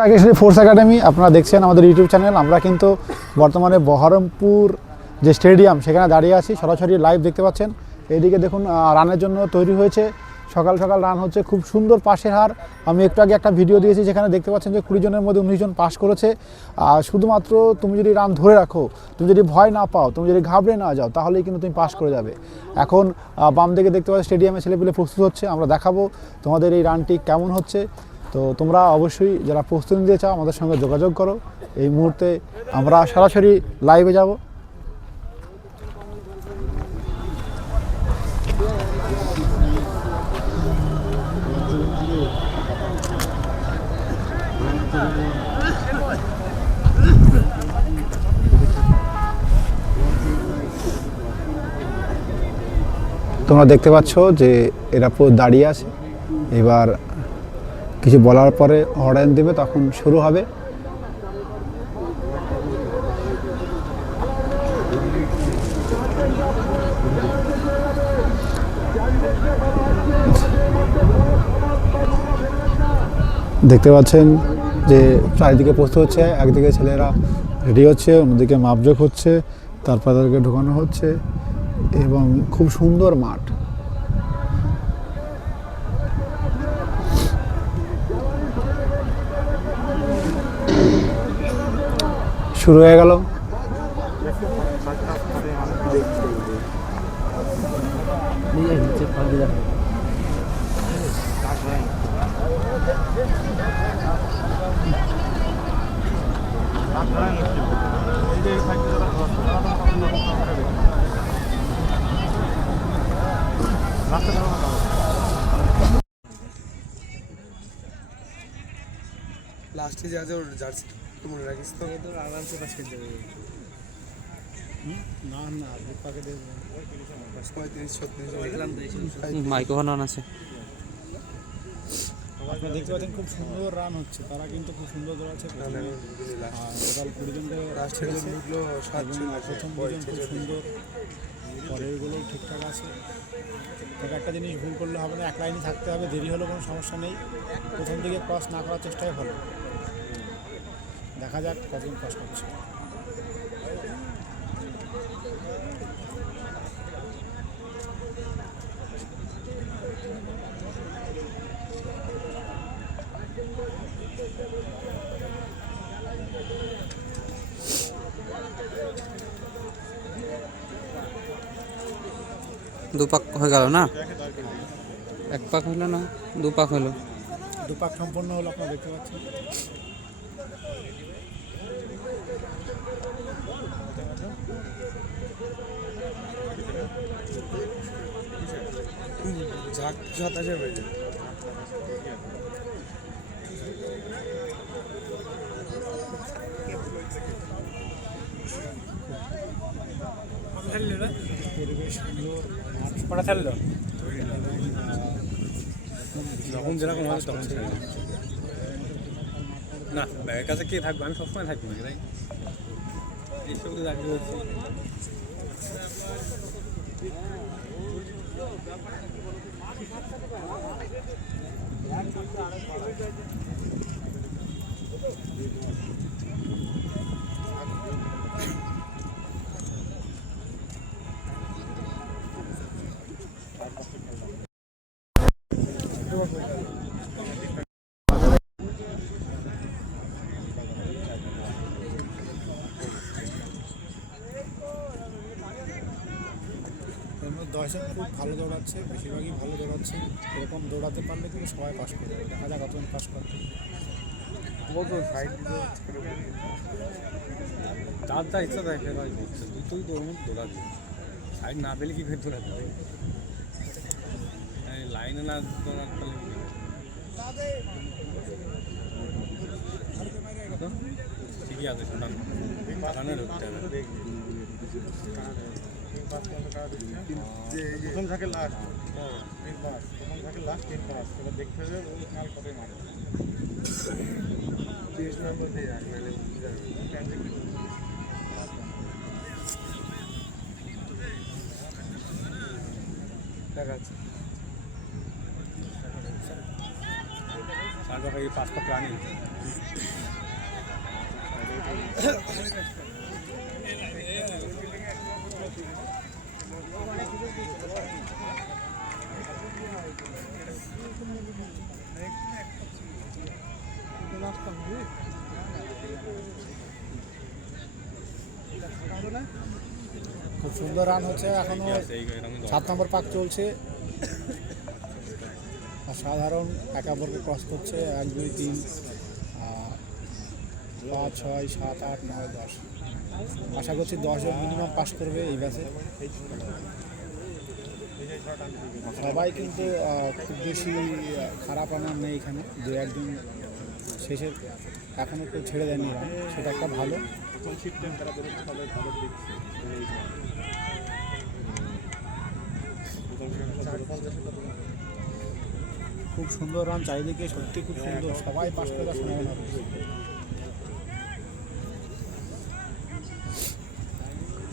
রাকেশ্বরী force academy আপনারা দেখছেন আমাদের ইউটিউব চ্যানেল আমরা কিন্তু বর্তমানে বহরমপুর যে স্টেডিয়াম সেখানে দাঁড়িয়ে আছি। সরাসরি লাইভ দেখতে পাচ্ছেন। এইদিকে দেখুন রানের জন্য তৈরি হয়েছে। সকাল সকাল রান হচ্ছে। খুব সুন্দর পাশের হার। আমি একটু আগে একটা ভিডিও দিয়েছি যেখানে দেখতে পাচ্ছেন যে কুড়ি জনের মধ্যে উনিশ জন পাস করেছে। শুধুমাত্র তুমি যদি রান ধরে রাখো, তুমি যদি ভয় না পাও, তুমি যদি ঘাবড়ে না যাও, তাহলেই কিন্তু তুমি পাস করে যাবে। এখন বাম দিকে দেখতে পাচ্ছি স্টেডিয়ামে ছেলেপিলে প্রস্তুত হচ্ছে। আমরা দেখাবো তোমাদের এই রানটি কেমন হচ্ছে। তো তোমরা অবশ্যই যারা প্রস্তুতি নিতে চাও আমাদের সঙ্গে যোগাযোগ করো। এই মুহূর্তে আমরা সরাসরি লাইভে যাব। তোমরা দেখতে পাচ্ছ যে এরা পুরো দাঁড়িয়ে আছে। এবার কিছু বলার পরে হর্ন দেবে, তখন শুরু হবে। দেখতে পাচ্ছেন যে চারিদিকে প্রস্তুত হচ্ছে, একদিকে ছেলেরা রেডি হচ্ছে, অন্যদিকে মাপজোক হচ্ছে, তারপর তাদেরকে ঢোকানো হচ্ছে, এবং খুব সুন্দর মাঠ। শুরু হয়ে গেল। লাস্টে যে ওর জার্সি তো মনে রাখিস তো? তো আরামসে পাস খেলতে পারবে না না দেবো। পঁয়ত্রিশ ছত্রিশ মাইক্রোফোন অন আছে। আপনারা দেখতে পাচ্ছেন খুব সুন্দর রান হচ্ছে। তারা কিন্তু খুব সুন্দর দৌড়াচ্ছে টোটাল কুড়ি জনকে লাস্টে ঢুকলো প্রথম দুজন খুব সুন্দর। পরেরগুলো ঠিকঠাক আছে। তবে একটা জিনিস ভুল করলে হবে না এক লাইনে থাকতে হবে দেরি হলে কোনো সমস্যা নেই। প্রথম দিকে ক্রস না করার চেষ্টাই ভালো। দেখা যাক কতদিন ক্রস করছে দু পাক হয়ে গেল না? এক পাক হলো না? দু পাক হলো। দুপাক সম্পন্ন হলো আপনারা দেখতে পাচ্ছেন। ঝাঁক সাতাশে পড়া থাকল যখন যেরকম হবে তখন। না ব্যাগের কাছে কে থাকবে? আমি সবসময় থাকব নাকি তাই? এইসব চাকরি হচ্ছে এর দশজন খুব ভালো দৌড়াচ্ছে বেশিরভাগই ভালো দৌড়াচ্ছে। এরকম দৌড়াতে পারলে কিন্তু সবাই পাস করবে দেখা যাক কতজন পাস করে। বলতো সাইড যার যা ইচ্ছা থাকে ভাই করছে। দুটোই তোর মধ্যে দৌড়াবে সাইড না পেলে কি করে দৌড়াতে হবে? লাইনে না দৌড়াতে পারলে কি ঠিকই আছে শোনান। কানে ঢুকতে হবে। প্রথম থাকে লাস্ট তিন পাস প্রথম থাকে লাস্ট তিন পাস এবার দেখতে হবে ওই মাল কতই মারে তিরিশ নম্বর দিয়ে রাখ নাহলে যাবে। আর পাঁচ পাক রানি খুব সুন্দর রান হচ্ছে, এখনও সাত নম্বর পাক চলছে। সাধারণ একে অপরকে ক্রস করছে, এক, দুই, তিন পাঁচ, ছয়, সাত, আট, নয়, দশ। আশা করছি দশজন মিনিমাম পাস করবে এই ব্যাচে সবাই কিন্তু খুব বেশি খারাপ রানার নেই এখানে, দু একজন শেষের এখনও কেউ ছেড়ে দেয়নি সেটা একটা ভালো প্রথম সিস্টেম তারা বেরোচ্ছে তাদের ভালো দেখছে খুব সুন্দর রান চারিদিকে সত্যি খুব সুন্দর। সবাই করার সম্ভাবনা রয়েছে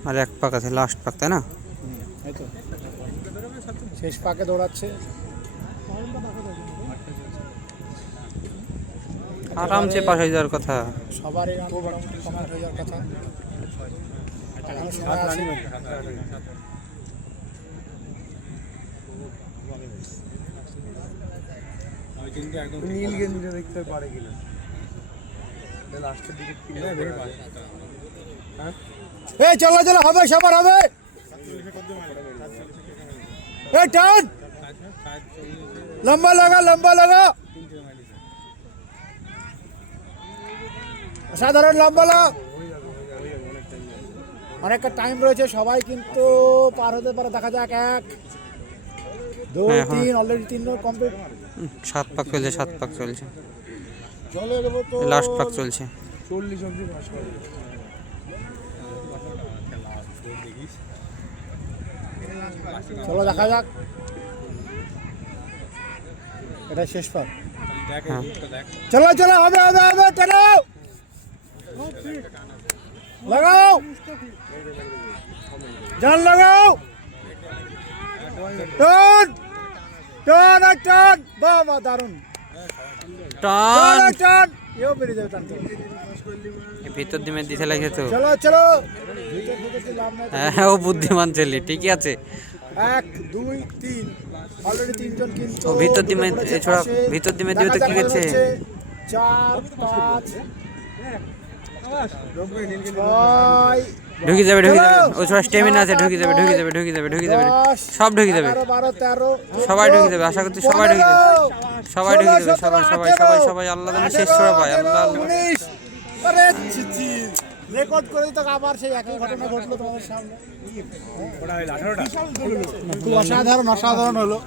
আর এক পাক আছে লাস্ট পাক তাই না? শেষ পাকে দৌড়াচ্ছে। আরামসে পাশ হয়ে যাওয়ার কথা। সবারই রান হয়ে যাওয়ার কথা এখনও সময় আছে আমি কিন্তু একদম নীল গেঞ্জিটা দেখতে পারে কিনা লাস্টের দিকে পারে। এই চলো চলো হবে সবার হবে। এই টান! লম্বা লাগা লম্বা লাগা। সাধারণ লম্বা লাগা। অনেকটা টাইম রয়েছে সবাই কিন্তু পার হতে পারে দেখা যাক এক দুই হ্যাঁ, তিন অলরেডি তিন কমপ্লিট সাত পাক চলছে সাত পাক চলছে। লাস্ট পাক চলছে। চল্লিশ চলো দেখা যাক। এটা শেষ পাক। চলো চলো হবে হবে হবে চলো। লাগাও। জান লাগাও। টান টান বাহ দারুণ টান টান এও বেরিয়ে যাবে টান। ভিতর দিমে দিতে লাগে তো। চলো চলো। হ্যাঁ ও বুদ্ধিমান ছেলে ঠিকই আছে। এক দুই তিন। অলরেডি তিনজন কিন্তু ও ভিতর দিমে এছাড়া ভিতর দিমে দেখা তো কি করছে? চার পাঁচ। ঢুকে যাবে ঢুকে যাবে ও ছোড়া স্টেমিনা আছে ঢুকে যাবে ঢুকে যাবে ঢুকে যাবে ঢুকে যাবে সব ঢুকে যাবে সবাই ঢুকে যাবে, আশা করছি সবাই ঢুকে যাবে। সবাই ঢুকে যাবে সবাই সবাই সবাই সবাই আল্লাহ যেন শেষ ছোড়া পায় আল্লাহ আল্লাহ। উনিশ আরে ছি, ছি। রেকর্ড করে দিতে আবার সেই একই ঘটনা ঘটলো তোমাদের সামনে অসাধারণ অসাধারণ হলো